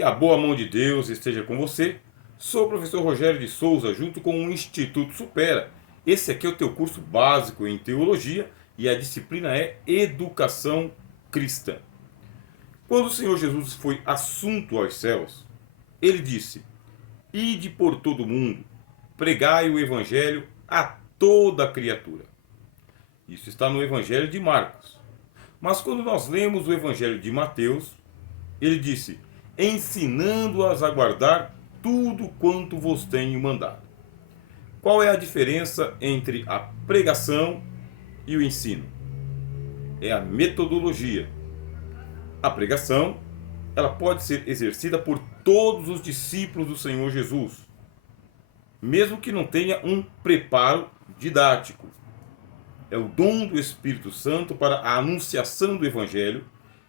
Que a boa mão de Deus esteja com você. Sou o professor Rogério de Souza, junto com o Instituto Supera. Esse aqui é o teu curso básico em teologia e a disciplina é Educação Cristã. Quando o Senhor Jesus foi assunto aos céus, ele disse: Ide por todo o mundo, pregai o evangelho a toda a criatura. Isso está no Evangelho de Marcos. Mas quando nós lemos o Evangelho de Mateus, ele disse: ensinando-as a guardar tudo quanto vos tenho mandado. Qual é a diferença entre a pregação e o ensino? É a metodologia. A pregação, ela pode ser exercida por todos os discípulos do Senhor Jesus, mesmo que não tenha um preparo didático. É o dom do Espírito Santo para a anunciação do Evangelho,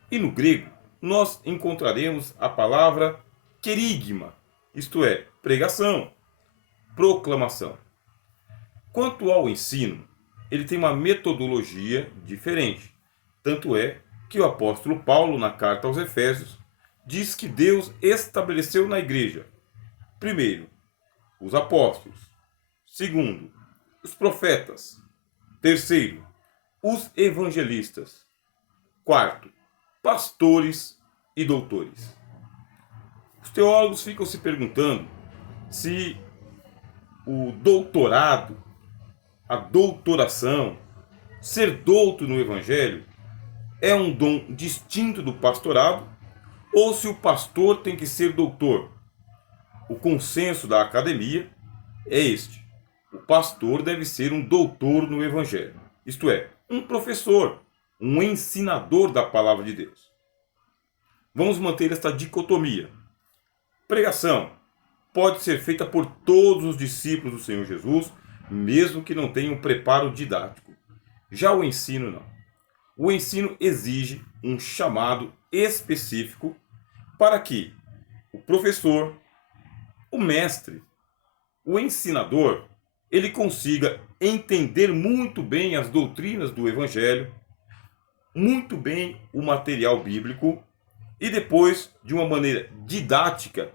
e no grego nós encontraremos a palavra querigma, isto é, pregação, proclamação. Quanto ao ensino, ele tem uma metodologia diferente. Tanto é que o apóstolo Paulo, na carta aos Efésios, diz que Deus estabeleceu na igreja, primeiro, os apóstolos, segundo, os profetas, terceiro, os evangelistas, quarto, pastores e doutores. Os teólogos ficam se perguntando se o doutorado, a doutoração, ser douto no Evangelho, é um dom distinto do pastorado ou se o pastor tem que ser doutor. O consenso da academia é este: o pastor deve ser um doutor no Evangelho, isto é, um professor, um ensinador da palavra de Deus. Vamos manter esta dicotomia. Pregação pode ser feita por todos os discípulos do Senhor Jesus, mesmo que não tenham preparo didático. Já o ensino não. O ensino exige um chamado específico para que o professor, o mestre, o ensinador, ele consiga entender muito bem as doutrinas do Evangelho, muito bem o material bíblico e depois, de uma maneira didática,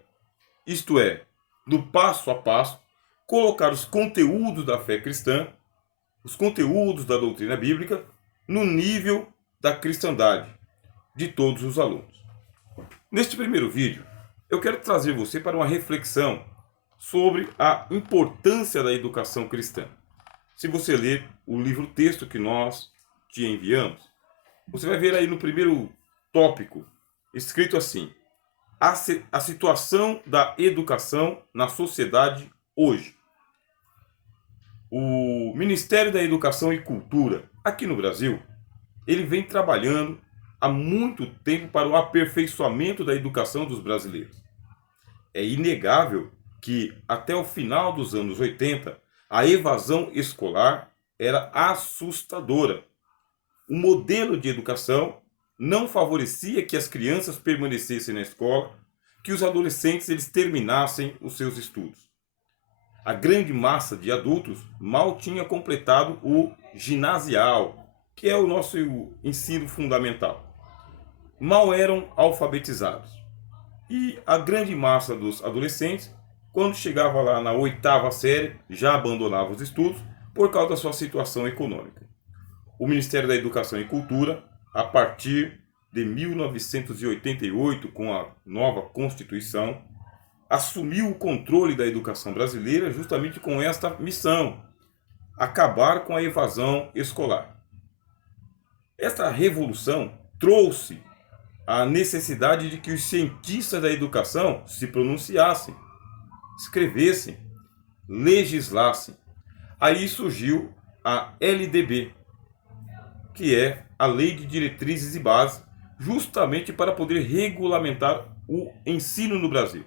isto é, do passo a passo, colocar os conteúdos da fé cristã, os conteúdos da doutrina bíblica, no nível da cristandade de todos os alunos. Neste primeiro vídeo, eu quero trazer você para uma reflexão sobre a importância da educação cristã. Se você ler o livro-texto que nós te enviamos, você vai ver aí no primeiro tópico, escrito assim: a situação da educação na sociedade hoje. O Ministério da Educação e Cultura, aqui no Brasil, ele vem trabalhando há muito tempo para o aperfeiçoamento da educação dos brasileiros. É inegável que, até o final dos anos 80, a evasão escolar era assustadora. O modelo de educação não favorecia que as crianças permanecessem na escola, que os adolescentes eles terminassem os seus estudos. A grande massa de adultos mal tinha completado o ginasial, que é o nosso ensino fundamental. Mal eram alfabetizados. E a grande massa dos adolescentes, quando chegava lá na 8ª série, já abandonava os estudos por causa da sua situação econômica. O Ministério da Educação e Cultura, a partir de 1988, com a nova Constituição, assumiu o controle da educação brasileira justamente com esta missão: acabar com a evasão escolar. Esta revolução trouxe a necessidade de que os cientistas da educação se pronunciassem, escrevessem, legislassem. Aí surgiu a LDB, que é a Lei de Diretrizes e Bases, justamente para poder regulamentar o ensino no Brasil.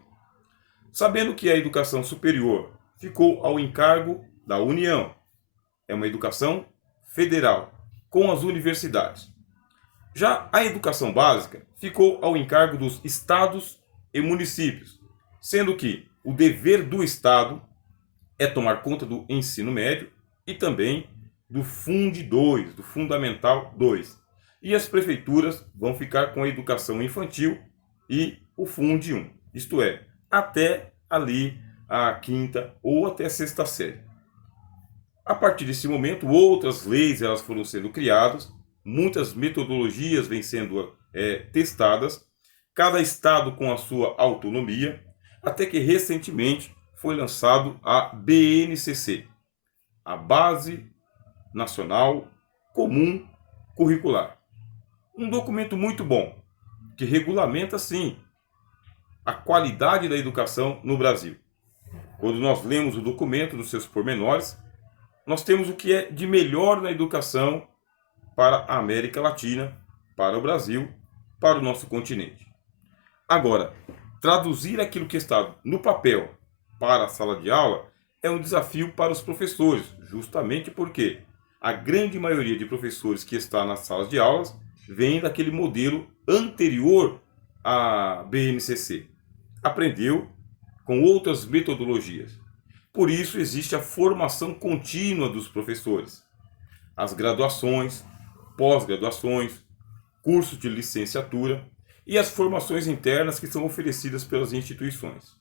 Sabendo que a educação superior ficou ao encargo da União, é uma educação federal, com as universidades. Já a educação básica ficou ao encargo dos estados e municípios, sendo que o dever do Estado é tomar conta do ensino médio e também do Fundo 2, do Fundamental 2. E as prefeituras vão ficar com a educação infantil e o Fundo 1. isto é, até ali a quinta ou até a sexta série. A partir desse momento, outras leis elas foram sendo criadas, muitas metodologias vêm sendo testadas, cada estado com a sua autonomia, até que recentemente foi lançado a BNCC, a Base Nacional Comum Curricular. Um documento muito bom, que regulamenta, sim, a qualidade da educação no Brasil. Quando nós lemos o documento nos seus pormenores, nós temos o que é de melhor na educação para a América Latina, para o Brasil, para o nosso continente. Agora, traduzir aquilo que está no papel para a sala de aula é um desafio para os professores, justamente porque a grande maioria de professores que está nas salas de aulas vem daquele modelo anterior à BNCC. Aprendeu com outras metodologias. Por isso existe a formação contínua dos professores. As graduações, pós-graduações, cursos de licenciatura e as formações internas que são oferecidas pelas instituições.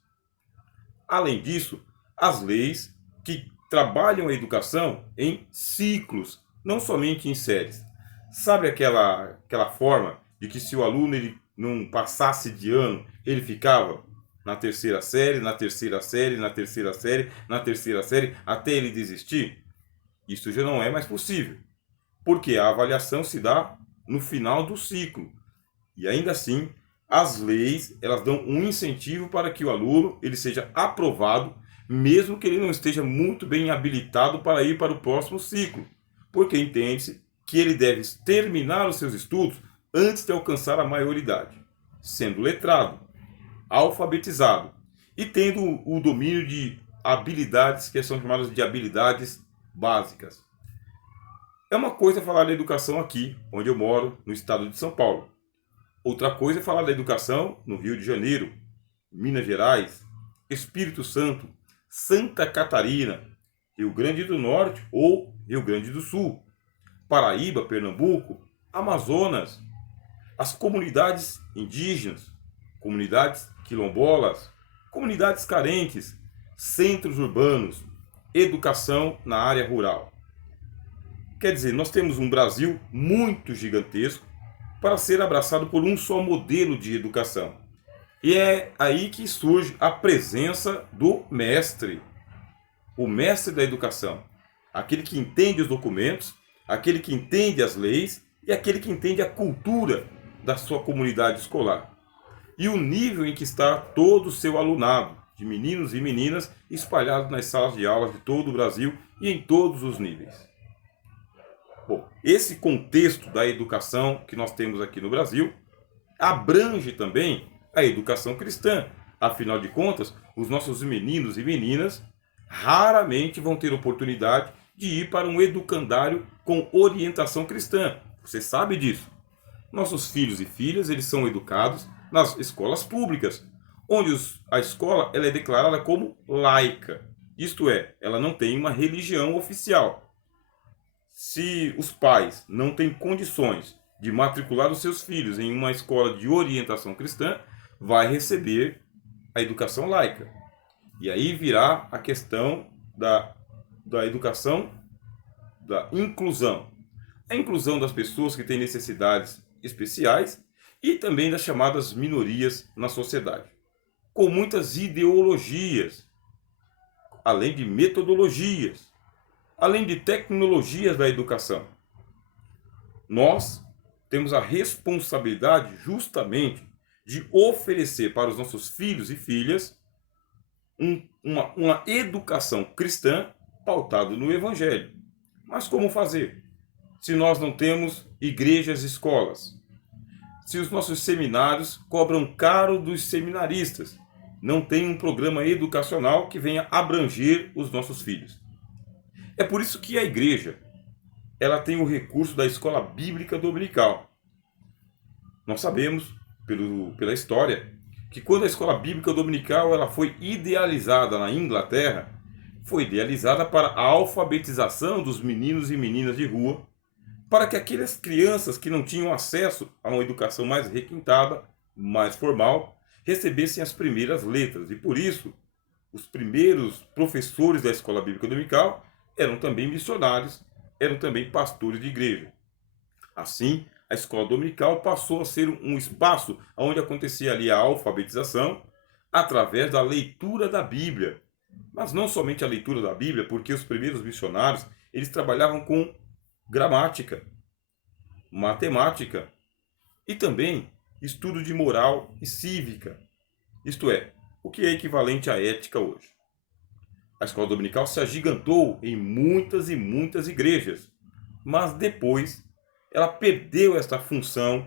Além disso, as leis que trabalham a educação em ciclos, não somente em séries. Sabe aquela forma de que se o aluno ele não passasse de ano, ele ficava na terceira série, na terceira série, na terceira série, na terceira série, até ele desistir? Isso já não é mais possível, porque a avaliação se dá no final do ciclo. E ainda assim, as leis, elas dão um incentivo para que o aluno ele seja aprovado, mesmo que ele não esteja muito bem habilitado para ir para o próximo ciclo, porque entende-se que ele deve terminar os seus estudos antes de alcançar a maioridade, sendo letrado, alfabetizado e tendo o domínio de habilidades que são chamadas de habilidades básicas. É uma coisa falar da educação aqui, onde eu moro, no estado de São Paulo. Outra coisa é falar da educação no Rio de Janeiro, Minas Gerais, Espírito Santo, Santa Catarina, Rio Grande do Norte ou Rio Grande do Sul, Paraíba, Pernambuco, Amazonas, as comunidades indígenas, comunidades quilombolas, comunidades carentes, centros urbanos, educação na área rural. Quer dizer, nós temos um Brasil muito gigantesco para ser abraçado por um só modelo de educação. E é aí que surge a presença do mestre, o mestre da educação, aquele que entende os documentos, aquele que entende as leis e aquele que entende a cultura da sua comunidade escolar. E o nível em que está todo o seu alunado, de meninos e meninas espalhados nas salas de aulas de todo o Brasil e em todos os níveis. Bom, esse contexto da educação que nós temos aqui no Brasil abrange também a educação cristã. Afinal de contas, os nossos meninos e meninas raramente vão ter oportunidade de ir para um educandário com orientação cristã. Você sabe disso. Nossos filhos e filhas, eles são educados nas escolas públicas, onde a escola ela é declarada como laica. Isto é, ela não tem uma religião oficial. Se os pais não têm condições de matricular os seus filhos em uma escola de orientação cristã, vai receber a educação laica. E aí virá a questão da educação, da inclusão. A inclusão das pessoas que têm necessidades especiais e também das chamadas minorias na sociedade. Com muitas ideologias, além de metodologias, além de tecnologias da educação. Nós temos a responsabilidade justamente de oferecer para os nossos filhos e filhas uma educação cristã pautada no Evangelho. Mas como fazer? Se nós não temos igrejas e escolas, se os nossos seminários cobram caro dos seminaristas, não tem um programa educacional que venha abranger os nossos filhos. É por isso que a igreja ela tem o recurso da escola bíblica dominical. Nós sabemos, pela história, que quando a escola bíblica dominical ela foi idealizada na Inglaterra, foi idealizada para a alfabetização dos meninos e meninas de rua, para que aquelas crianças que não tinham acesso a uma educação mais requintada, mais formal, recebessem as primeiras letras. E por isso, os primeiros professores da escola bíblica dominical eram também missionários, eram também pastores de igreja. Assim, a escola dominical passou a ser um espaço onde acontecia ali a alfabetização através da leitura da Bíblia. Mas não somente a leitura da Bíblia, porque os primeiros missionários, eles trabalhavam com gramática, matemática e também estudo de moral e cívica. Isto é, o que é equivalente à ética hoje. A escola dominical se agigantou em muitas e muitas igrejas, mas depois ela perdeu esta função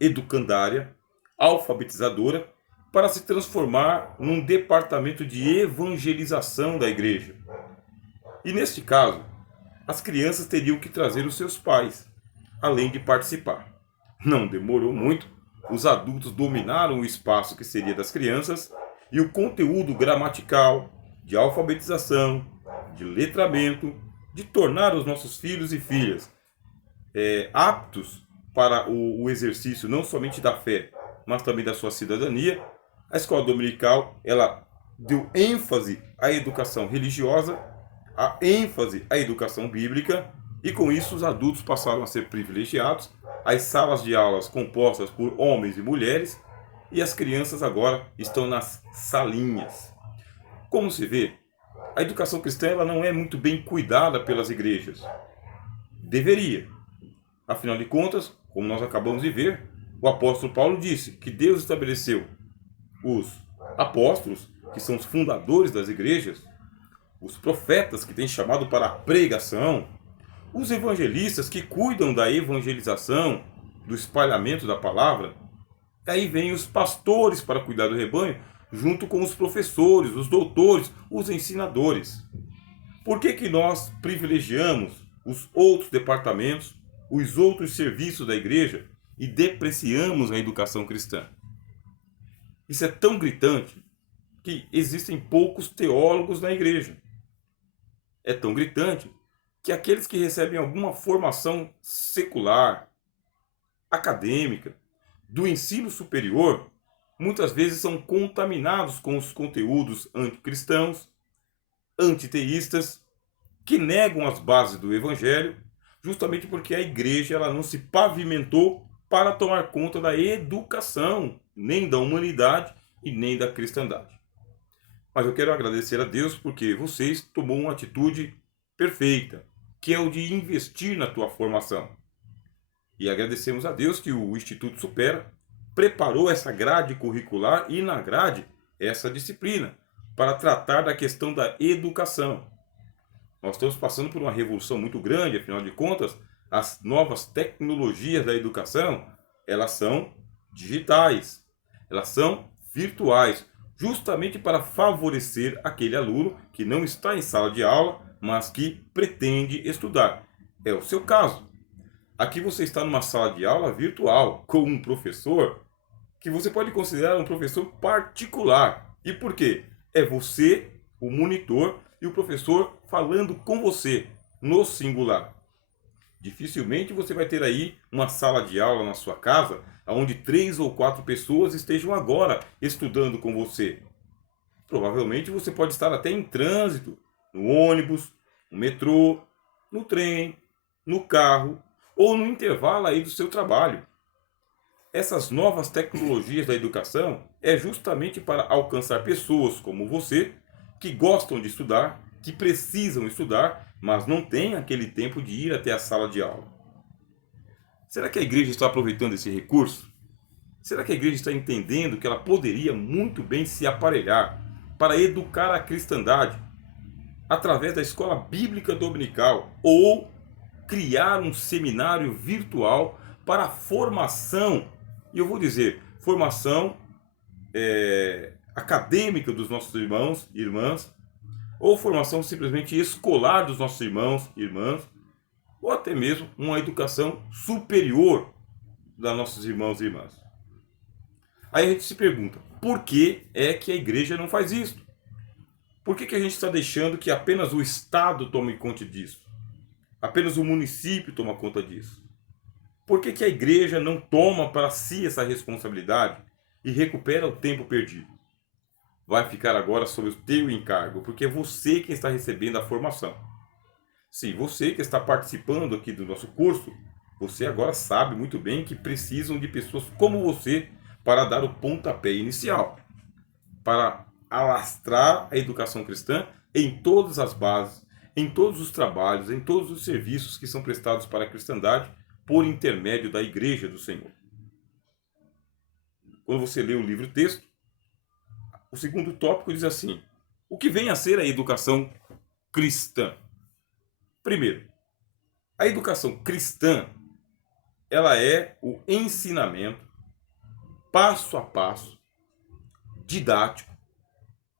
educandária, alfabetizadora, para se transformar num departamento de evangelização da igreja. E neste caso, as crianças teriam que trazer os seus pais, além de participar. Não demorou muito, os adultos dominaram o espaço que seria das crianças e o conteúdo gramatical, de alfabetização, de letramento, de tornar os nossos filhos e filhas aptos para o exercício não somente da fé, mas também da sua cidadania. A escola dominical, ela deu ênfase à educação religiosa, a ênfase à educação bíblica, e com isso os adultos passaram a ser privilegiados, as salas de aulas compostas por homens e mulheres, e as crianças agora estão nas salinhas. Como se vê, a educação cristã ela não é muito bem cuidada pelas igrejas. Deveria. Afinal de contas, como nós acabamos de ver, o apóstolo Paulo disse que Deus estabeleceu os apóstolos, que são os fundadores das igrejas, os profetas que têm chamado para a pregação, os evangelistas que cuidam da evangelização, do espalhamento da palavra, e aí vem os pastores para cuidar do rebanho, junto com os professores, os doutores, os ensinadores. Por que nós privilegiamos os outros departamentos, os outros serviços da igreja e depreciamos a educação cristã? Isso é tão gritante que existem poucos teólogos na igreja. É tão gritante que aqueles que recebem alguma formação secular, acadêmica, do ensino superior, muitas vezes são contaminados com os conteúdos anticristãos, antiteístas, que negam as bases do evangelho, justamente porque a igreja ela não se pavimentou para tomar conta da educação, nem da humanidade e nem da cristandade. Mas eu quero agradecer a Deus porque vocês tomou uma atitude perfeita, que é o de investir na tua formação. E agradecemos a Deus que o Instituto Supera preparou essa grade curricular e na grade essa disciplina para tratar da questão da educação. Nós estamos passando por uma revolução muito grande, afinal de contas, as novas tecnologias da educação, elas são digitais, elas são virtuais, justamente para favorecer aquele aluno que não está em sala de aula, mas que pretende estudar. É o seu caso. Aqui você está numa sala de aula virtual, com um professor que você pode considerar um professor particular. E por quê? É você, o monitor, e o professor falando com você, no singular. Dificilmente você vai ter aí uma sala de aula na sua casa, onde 3 ou 4 pessoas estejam agora estudando com você. Provavelmente você pode estar até em trânsito, no ônibus, no metrô, no trem, no carro, ou no intervalo aí do seu trabalho. Essas novas tecnologias da educação é justamente para alcançar pessoas como você, que gostam de estudar, que precisam estudar, mas não têm aquele tempo de ir até a sala de aula. Será que a igreja está aproveitando esse recurso? Será que a igreja está entendendo que ela poderia muito bem se aparelhar para educar a cristandade através da escola bíblica dominical ou criar um seminário virtual para a formação, e eu vou dizer, formação acadêmica dos nossos irmãos e irmãs, ou formação simplesmente escolar dos nossos irmãos e irmãs, ou até mesmo uma educação superior dos nossos irmãos e irmãs. Aí a gente se pergunta, por que é que a igreja não faz isso? Por que a gente está deixando que apenas o Estado tome conta disso? Apenas o município toma conta disso? Por que a igreja não toma para si essa responsabilidade e recupera o tempo perdido. Vai ficar agora sob o teu encargo, porque é você quem está recebendo a formação. Sim, você que está participando aqui do nosso curso, você agora sabe muito bem que precisam de pessoas como você para dar o pontapé inicial, para alastrar a educação cristã em todas as bases, em todos os trabalhos, em todos os serviços que são prestados para a cristandade por intermédio da Igreja do Senhor. Quando você lê o livro-texto, o segundo tópico diz assim: o que vem a ser a educação cristã? Primeiro, a educação cristã, ela é o ensinamento passo a passo, didático,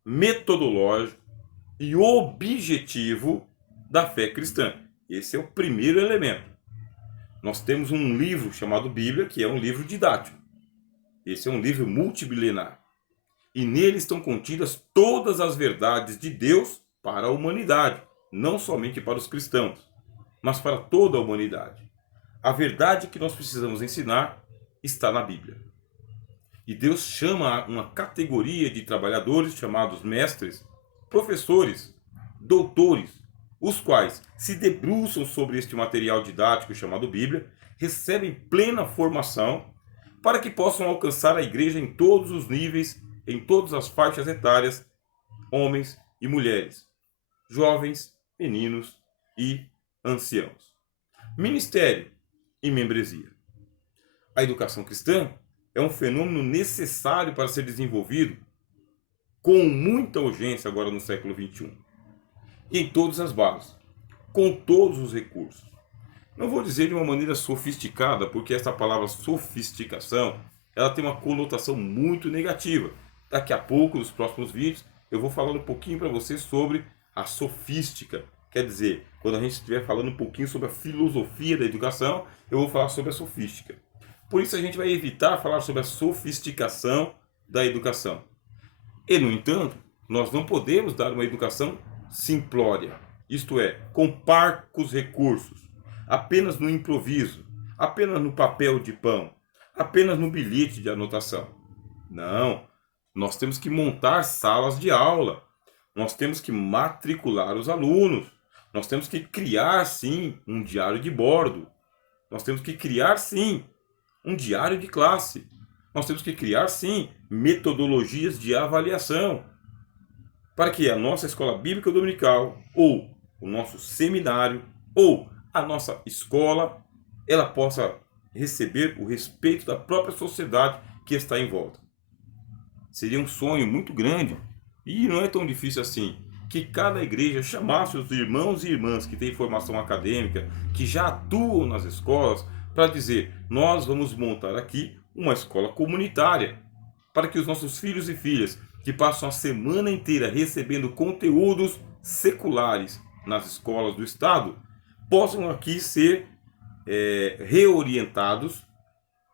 metodológico e objetivo da fé cristã. Esse é o primeiro elemento. Nós temos um livro chamado Bíblia, que é um livro didático. Esse é um livro multimilenar. E nele estão contidas todas as verdades de Deus para a humanidade, não somente para os cristãos, mas para toda a humanidade. A verdade que nós precisamos ensinar está na Bíblia. E Deus chama uma categoria de trabalhadores chamados mestres, professores, doutores, os quais se debruçam sobre este material didático chamado Bíblia, recebem plena formação para que possam alcançar a igreja em todos os níveis, em todas as faixas etárias, homens e mulheres, jovens, meninos e anciãos. Ministério e membresia. A educação cristã é um fenômeno necessário para ser desenvolvido com muita urgência agora no século XXI. E em todas as bases, com todos os recursos. Não vou dizer de uma maneira sofisticada, porque essa palavra sofisticação, ela tem uma conotação muito negativa. Daqui a pouco, nos próximos vídeos, eu vou falar um pouquinho para você sobre a sofística. Quer dizer, quando a gente estiver falando um pouquinho sobre a filosofia da educação, eu vou falar sobre a sofística. Por isso a gente vai evitar falar sobre a sofisticação da educação. E, no entanto, nós não podemos dar uma educação simplória, isto é, com parcos recursos, apenas no improviso, apenas no papel de pão, apenas no bilhete de anotação. Não, nós temos que montar salas de aula, nós temos que matricular os alunos, nós temos que criar, sim, um diário de bordo, nós temos que criar, sim, um diário de classe, nós temos que criar, sim, metodologias de avaliação, para que a nossa escola bíblica dominical, ou o nosso seminário, ou a nossa escola, ela possa receber o respeito da própria sociedade que está em volta. Seria um sonho muito grande, e não é tão difícil assim, que cada igreja chamasse os irmãos e irmãs que têm formação acadêmica, que já atuam nas escolas, para dizer: nós vamos montar aqui uma escola comunitária, para que os nossos filhos e filhas, que passam a semana inteira recebendo conteúdos seculares nas escolas do Estado, possam aqui ser reorientados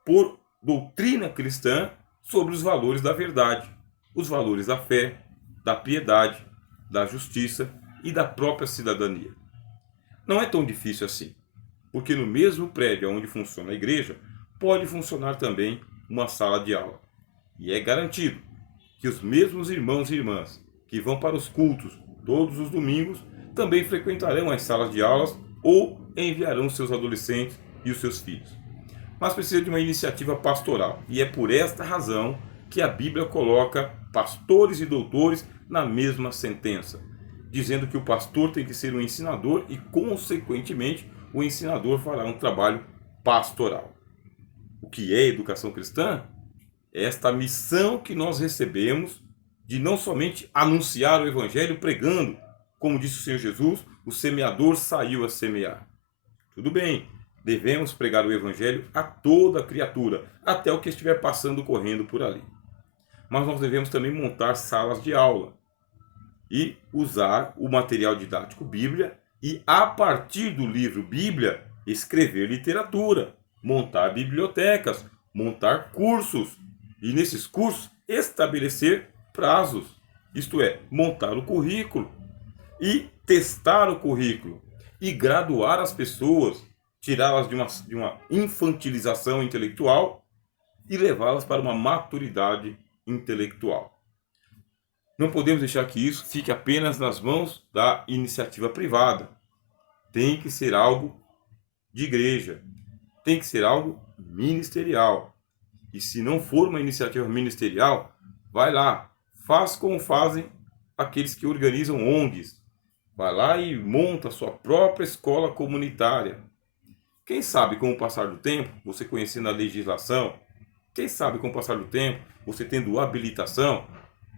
por doutrina cristã sobre os valores da verdade, os valores da fé, da piedade, da justiça e da própria cidadania. Não é tão difícil assim, porque no mesmo prédio onde funciona a igreja, pode funcionar também uma sala de aula. E é garantido que os mesmos irmãos e irmãs que vão para os cultos todos os domingos também frequentarão as salas de aulas ou enviarão seus adolescentes e os seus filhos. Mas precisa de uma iniciativa pastoral, e é por esta razão que a Bíblia coloca pastores e doutores na mesma sentença, dizendo que o pastor tem que ser um ensinador e, consequentemente, o ensinador fará um trabalho pastoral. O que é educação cristã? É esta missão que nós recebemos de não somente anunciar o Evangelho pregando, como disse o Senhor Jesus, o semeador saiu a semear. Tudo bem, devemos pregar o Evangelho a toda criatura, até o que estiver passando correndo por ali. Mas nós devemos também montar salas de aula e usar o material didático Bíblia e, a partir do livro Bíblia, escrever literatura, montar bibliotecas, montar cursos e, nesses cursos, estabelecer prazos, isto é, montar o currículo e testar o currículo e graduar as pessoas, tirá-las de uma infantilização intelectual e levá-las para uma maturidade intelectual. Não podemos deixar que isso fique apenas nas mãos da iniciativa privada. Tem que ser algo de igreja, tem que ser algo ministerial. E se não for uma iniciativa ministerial, vai lá, faz como fazem aqueles que organizam ONGs. Vai lá e monta a sua própria escola comunitária. Quem sabe com o passar do tempo, você conhecendo a legislação, quem sabe com o passar do tempo, você tendo habilitação,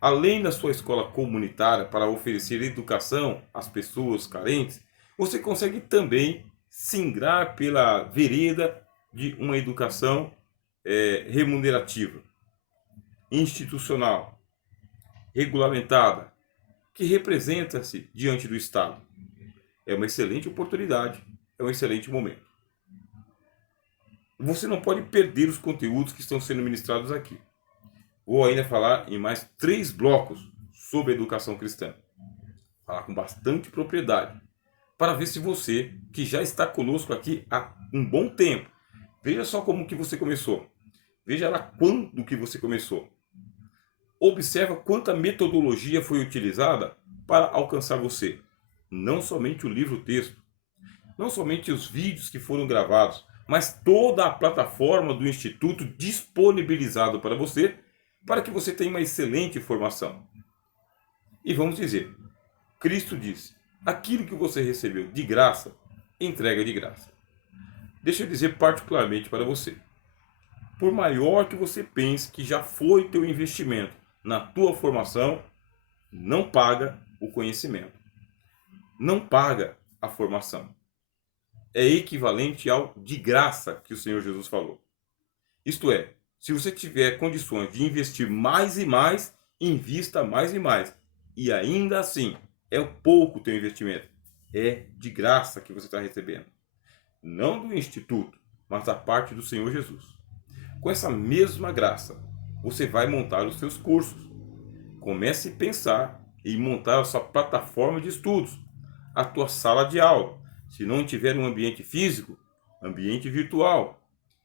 além da sua escola comunitária para oferecer educação às pessoas carentes, você consegue também singrar pela vereda de uma educação remunerativa, institucional, regulamentada, que representa-se diante do Estado. É uma excelente oportunidade, é um excelente momento. Você não pode perder os conteúdos que estão sendo ministrados aqui. Vou ainda falar em mais 3 blocos sobre a educação cristã. Falar com bastante propriedade, para ver se você, que já está conosco aqui há um bom tempo, veja só como que você começou. Veja lá quando que você começou. Observa quanta metodologia foi utilizada para alcançar você. Não somente o livro-texto, não somente os vídeos que foram gravados, mas toda a plataforma do Instituto disponibilizado para você, para que você tenha uma excelente formação. E vamos dizer, Cristo disse, aquilo que você recebeu de graça, entrega de graça. Deixa eu dizer particularmente para você, por maior que você pense que já foi teu investimento na tua formação, não paga o conhecimento. Não paga a formação. É equivalente ao de graça que o Senhor Jesus falou. Isto é, se você tiver condições de investir mais e mais, invista mais e mais. E ainda assim, é pouco o teu investimento. É de graça que você está recebendo. Não do Instituto, mas da parte do Senhor Jesus. Com essa mesma graça, você vai montar os seus cursos. Comece a pensar em montar a sua plataforma de estudos, a tua sala de aula. Se não tiver um ambiente físico, ambiente virtual.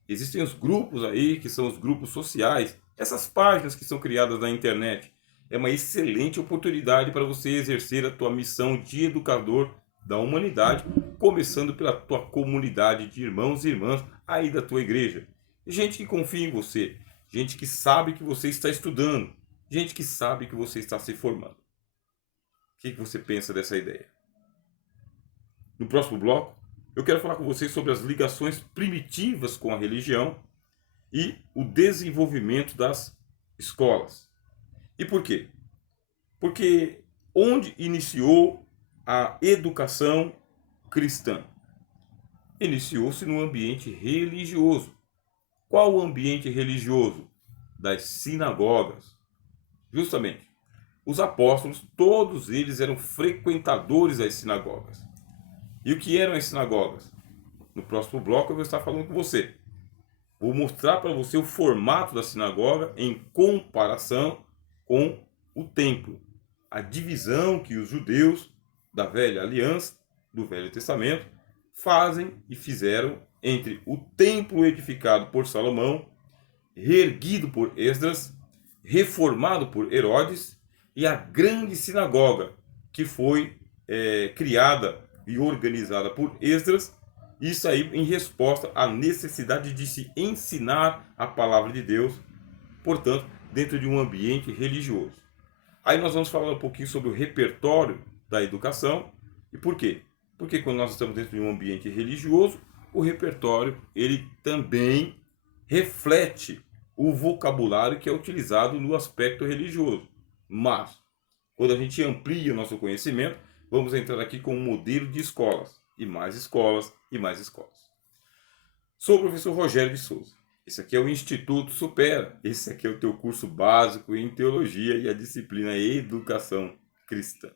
Existem os grupos aí, que são os grupos sociais, essas páginas que são criadas na internet. É uma excelente oportunidade para você exercer a tua missão de educador da humanidade, começando pela tua comunidade de irmãos e irmãs aí da tua igreja. Gente que confia em você, gente que sabe que você está estudando, gente que sabe que você está se formando. O que você pensa dessa ideia? No próximo bloco, eu quero falar com vocês sobre as ligações primitivas com a religião e o desenvolvimento das escolas. E por quê? Porque onde iniciou a educação cristã? Iniciou-se no ambiente religioso. Qual o ambiente religioso? Das sinagogas. Justamente, os apóstolos, todos eles eram frequentadores das sinagogas. E o que eram as sinagogas? No próximo bloco eu vou estar falando com você. Vou mostrar para você o formato da sinagoga em comparação com o templo. A divisão que os judeus da velha aliança, do Velho Testamento, fazem e fizeram entre o templo edificado por Salomão, reerguido por Esdras, reformado por Herodes, e a grande sinagoga que foi criada e organizada por Esdras, isso aí em resposta à necessidade de se ensinar a palavra de Deus, portanto, dentro de um ambiente religioso. Aí nós vamos falar um pouquinho sobre o repertório da educação. E por quê? Porque quando nós estamos dentro de um ambiente religioso, o repertório ele também reflete o vocabulário que é utilizado no aspecto religioso. Mas, quando a gente amplia o nosso conhecimento, vamos entrar aqui com um modelo de escolas. E mais escolas, e mais escolas. Sou o professor Rogério de Souza. Esse aqui é o Instituto Supera. Esse aqui é o teu curso básico em Teologia e a disciplina Educação Cristã.